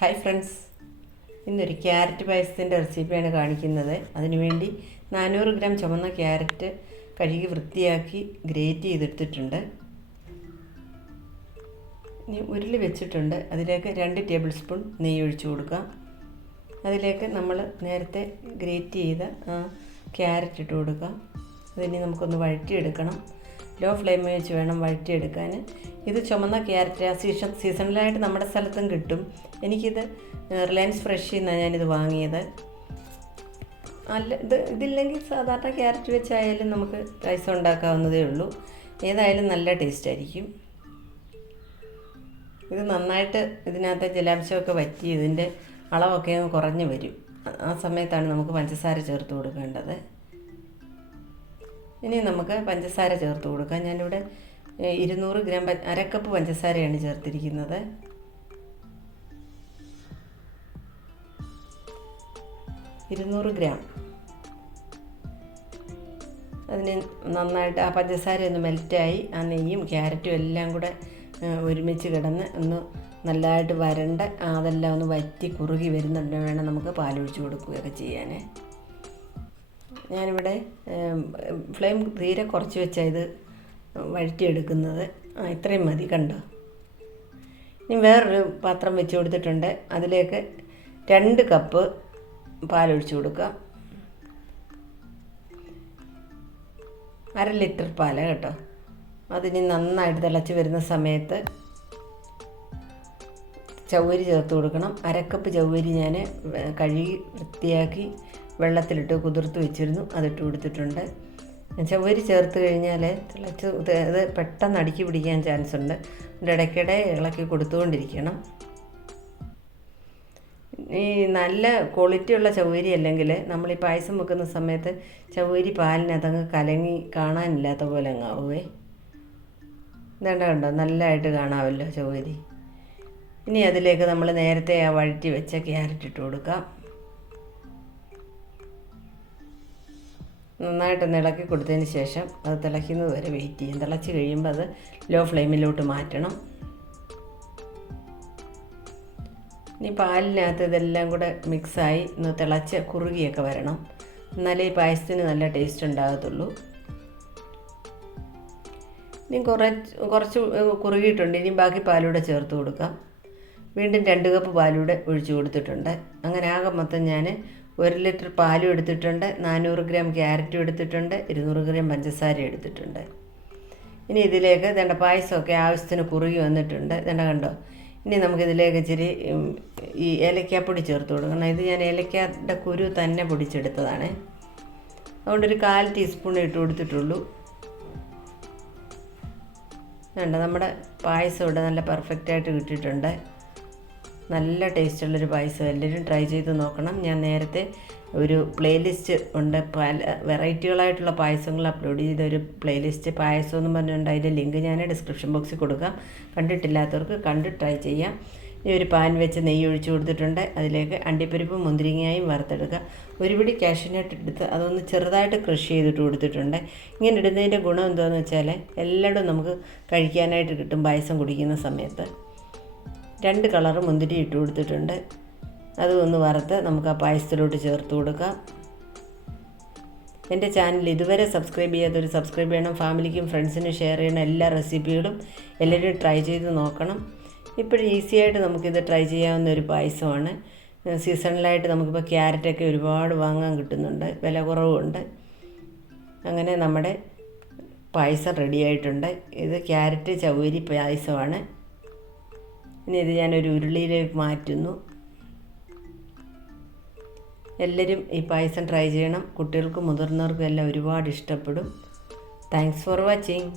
Hi friends ഇന്നൊരു carrot പായസത്തിന്റെ റെസിപ്പിയാണ് കാണിക്കുന്നത്. അതിനുവേണ്ടി നാനൂറ് ഗ്രാം ചുമന്ന ക്യാരറ്റ് കഴുകി വൃത്തിയാക്കി ഗ്രേറ്റ് ചെയ്തെടുത്തിട്ടുണ്ട്. ഇനി ഉരുളി വെച്ചിട്ടുണ്ട്. അതിലേക്ക് രണ്ട് ടേബിൾ സ്പൂൺ നെയ്യ് ഒഴിച്ചു കൊടുക്കാം. അതിലേക്ക് നമ്മൾ നേരത്തെ ഗ്രേറ്റ് ചെയ്ത ക്യാരറ്റ് ഇട്ട് കൊടുക്കാം. അതിനി നമുക്കൊന്ന് വഴറ്റിയെടുക്കണം. ലോ ഫ്ലെയിമിൽ വെച്ച് വേണം വഴറ്റിയെടുക്കാൻ. ഇത് ചുമന്ന ക്യാരറ്റ് സീസൺ സീസണലായിട്ട് നമ്മുടെ സ്ഥലത്തും കിട്ടും. എനിക്കിത് റിലയൻസ് ഫ്രഷിൽ നിന്നാണ് ഞാനിത് വാങ്ങിയത്. അല്ല ഇത് ഇതില്ലെങ്കിൽ സാധാരണ ക്യാരറ്റ് വെച്ചായാലും നമുക്ക് റൈസ് ഉണ്ടാക്കാവുന്നതേ ഉള്ളൂ. ഏതായാലും നല്ല ടേസ്റ്റ് ആയിരിക്കും. ഇത് നന്നായിട്ട് ഇതിനകത്തെ ജലാംശമൊക്കെ വറ്റി ഇതിന്റെ അളവൊക്കെ കുറഞ്ഞു വരും. ആ സമയത്താണ് നമുക്ക് പഞ്ചസാര ചേർത്ത് കൊടുക്കേണ്ടത്. ഇനി നമുക്ക് പഞ്ചസാര ചേർത്ത് കൊടുക്കാം. ഞാനിവിടെ ഇരുന്നൂറ് ഗ്രാം അരക്കപ്പ് പഞ്ചസാരയാണ് ചേർത്തിരിക്കുന്നത്. ഇരുന്നൂറ് ഗ്രാം. അതിന് നന്നായിട്ട് ആ പഞ്ചസാര ഒന്ന് മെൽറ്റായി ആ നെയ്യും ക്യാരറ്റും എല്ലാം കൂടെ ഒരുമിച്ച് കിടന്ന് ഒന്ന് നല്ലതായിട്ട് വരണ്ട അതെല്ലാം ഒന്ന് വറ്റി കുറുകി വരുന്നുണ്ട്. വേണം നമുക്ക് പാലൊഴിച്ച് കൊടുക്കുകയൊക്കെ ചെയ്യാൻ ഞാനിവിടെ ഫ്ലെയിം തീരെ കുറച്ച് വെച്ചാൽ ഇത് വഴറ്റിയെടുക്കുന്നത്. ഇത്രയും മതി കണ്ടോ? ഇനി വേറൊരു പാത്രം വെച്ച് കൊടുത്തിട്ടുണ്ട്. അതിലേക്ക് രണ്ട് കപ്പ് പാലൊഴിച്ച് കൊടുക്കുക അര ലിറ്റർ പാല കേട്ടോ. അതിനി നന്നായിട്ട് തിളച്ച് വരുന്ന സമയത്ത് ചവ്വരി ചേർത്ത് കൊടുക്കണം. അരക്കപ്പ് ചവ്വരി ഞാൻ കഴുകി വൃത്തിയാക്കി വെള്ളത്തിലിട്ട് കുതിർത്ത് വെച്ചിരുന്നു. അതിട്ട് കൊടുത്തിട്ടുണ്ട്. ചവരി ചേർത്ത് കഴിഞ്ഞാൽ തിളച്ച് അത് പെട്ടെന്ന് അടുക്കി പിടിക്കാൻ ചാൻസ് ഉണ്ട് ഇടയ്ക്കിടെ ഇളക്കി കൊടുത്തുകൊണ്ടിരിക്കണം. ഈ നല്ല ക്വാളിറ്റിയുള്ള ചവരി അല്ലെങ്കിൽ നമ്മൾ ഈ പായസം വെക്കുന്ന സമയത്ത് ചവരി പാലിനകത്തങ്ങ് കലങ്ങി കാണാനില്ലാത്ത പോലെ അങ്ങാവേ ഇതേണ്ട കണ്ടോ? നല്ലതായിട്ട് കാണാമല്ലോ ചവരി ഇനി അതിലേക്ക് നമ്മൾ നേരത്തെ ആ വഴറ്റി വെച്ച ക്യാരറ്റ് ഇട്ട് കൊടുക്കാം. നന്നായിട്ട് ഇളക്കി കൊടുത്തതിന് ശേഷം അത് തിളയ്ക്കുന്നത് വരെ വെയിറ്റ് ചെയ്യും. തിളച്ച് കഴിയുമ്പോൾ അത് ലോ ഫ്ലെയിമിലോട്ട് മാറ്റണം. ഇനി പാലിനകത്ത് ഇതെല്ലാം കൂടെ മിക്സായി ഒന്ന് തിളച്ച് കുറുകിയൊക്കെ വരണം. എന്നാലേ ഈ പായസത്തിന് നല്ല ടേസ്റ്റ് ഉണ്ടാകത്തുള്ളൂ. ഇനി കുറച്ച് കുറച്ച് കുറുകിയിട്ടുണ്ട്. ഇനി ബാക്കി പാലൂടെ ചേർത്ത് കൊടുക്കാം. വീണ്ടും രണ്ട് കപ്പ് പാലൂടെ ഒഴിച്ചു കൊടുത്തിട്ടുണ്ട്. അങ്ങനെ ആകെ മൊത്തം ഞാൻ ഒരു ലിറ്റർ പാലും എടുത്തിട്ടുണ്ട് നാനൂറ് ഗ്രാം ക്യാരറ്റും എടുത്തിട്ടുണ്ട് ഇരുന്നൂറ് ഗ്രാം പഞ്ചസാര എടുത്തിട്ടുണ്ട്. ഇനി ഇതിലേക്ക് വേണ്ട പായസമൊക്കെ ആവശ്യത്തിന് കുറുകി വന്നിട്ടുണ്ട്. വേണ്ട കണ്ടോ? ഇനി നമുക്കിതിലേക്ക് ഇച്ചിരി ഈ ഏലക്കാപ്പൊടി ചേർത്ത് കൊടുക്കണം. ഇത് ഞാൻ ഏലക്കയുടെ കുരു തന്നെ പൊടിച്ചെടുത്തതാണ്. അതുകൊണ്ടൊരു കാൽ ടീസ്പൂൺ ഇട്ട് കൊടുത്തിട്ടുള്ളൂ. വേണ്ട നമ്മുടെ പായസം ഇവിടെ നല്ല പെർഫെക്റ്റായിട്ട് കിട്ടിയിട്ടുണ്ട്. നല്ല ടേസ്റ്റുള്ളൊരു പായസം. എല്ലാവരും ട്രൈ ചെയ്ത് നോക്കണം. ഞാൻ നേരത്തെ ഒരു പ്ലേലിസ്റ്റ് ഉണ്ട്. പല വെറൈറ്റികളായിട്ടുള്ള പായസങ്ങൾ അപ്ലോഡ് ചെയ്ത ഒരു പ്ലേലിസ്റ്റ് പായസം എന്ന് പറഞ്ഞുകൊണ്ട് അതിന്റെ ലിങ്ക് ഞാൻ ഡിസ്ക്രിപ്ഷൻ ബോക്സിൽ കൊടുക്കാം. കണ്ടിട്ടില്ലാത്തവർക്ക് കണ്ട് ട്രൈ ചെയ്യാം. ഈ ഒരു പാൻ വെച്ച് നെയ്യ് ഒഴിച്ചു കൊടുത്തിട്ടുണ്ട്. അതിലേക്ക് അണ്ടിപ്പരിപ്പും മുന്തിരിങ്ങയും വറുത്തെടുക്കുക ഒരു പിടി കാഷ്യൂനട്ട് എടുത്ത് അതൊന്ന് ചെറുതായിട്ട് കൃഷി ചെയ്തിട്ട് കൊടുത്തിട്ടുണ്ട്. ഇങ്ങനെ ഇടുന്നതിന്റെ ഗുണം എന്താണെന്ന് വെച്ചാൽ എല്ലായിടും നമുക്ക് കഴിക്കാനായിട്ട് കിട്ടും പായസം കുടിക്കുന്ന സമയത്ത്. രണ്ട് കളർ മുന്തിരി ഇട്ട് കൊടുത്തിട്ടുണ്ട്. അത് ഒന്ന് വറുത്ത് നമുക്ക് ആ പായസത്തിലോട്ട് ചേർത്ത് കൊടുക്കാം. എന്റെ ചാനൽ ഇതുവരെ സബ്സ്ക്രൈബ് ചെയ്യാത്തൊരു സബ്സ്ക്രൈബ് ചെയ്യണം. ഫാമിലിക്കും ഫ്രണ്ട്സിനും ഷെയർ ചെയ്യണം. എല്ലാ റെസിപ്പികളും എല്ലാവരും ട്രൈ ചെയ്ത് നോക്കണം. ഇപ്പോഴും ഈസി ആയിട്ട് നമുക്കിത് ട്രൈ ചെയ്യാവുന്ന ഒരു പായസമാണ്. സീസണലായിട്ട് നമുക്കിപ്പോൾ ക്യാരറ്റൊക്കെ ഒരുപാട് വാങ്ങാൻ കിട്ടുന്നുണ്ട്. വില കുറവുണ്ട്. അങ്ങനെ നമ്മുടെ പായസം റെഡിയായിട്ടുണ്ട് ഇത് ക്യാരറ്റ് ചവരി പായസമാണ്. ഇനി ഇത് ഞാനൊരു ഉരുളിയിലേക്ക് മാറ്റുന്നു. എല്ലാവരും ഈ പായസം ട്രൈ ചെയ്യണം. കുട്ടികൾക്കും മുതിർന്നവർക്കും എല്ലാം ഒരുപാട് ഇഷ്ടപ്പെടും. Thanks for watching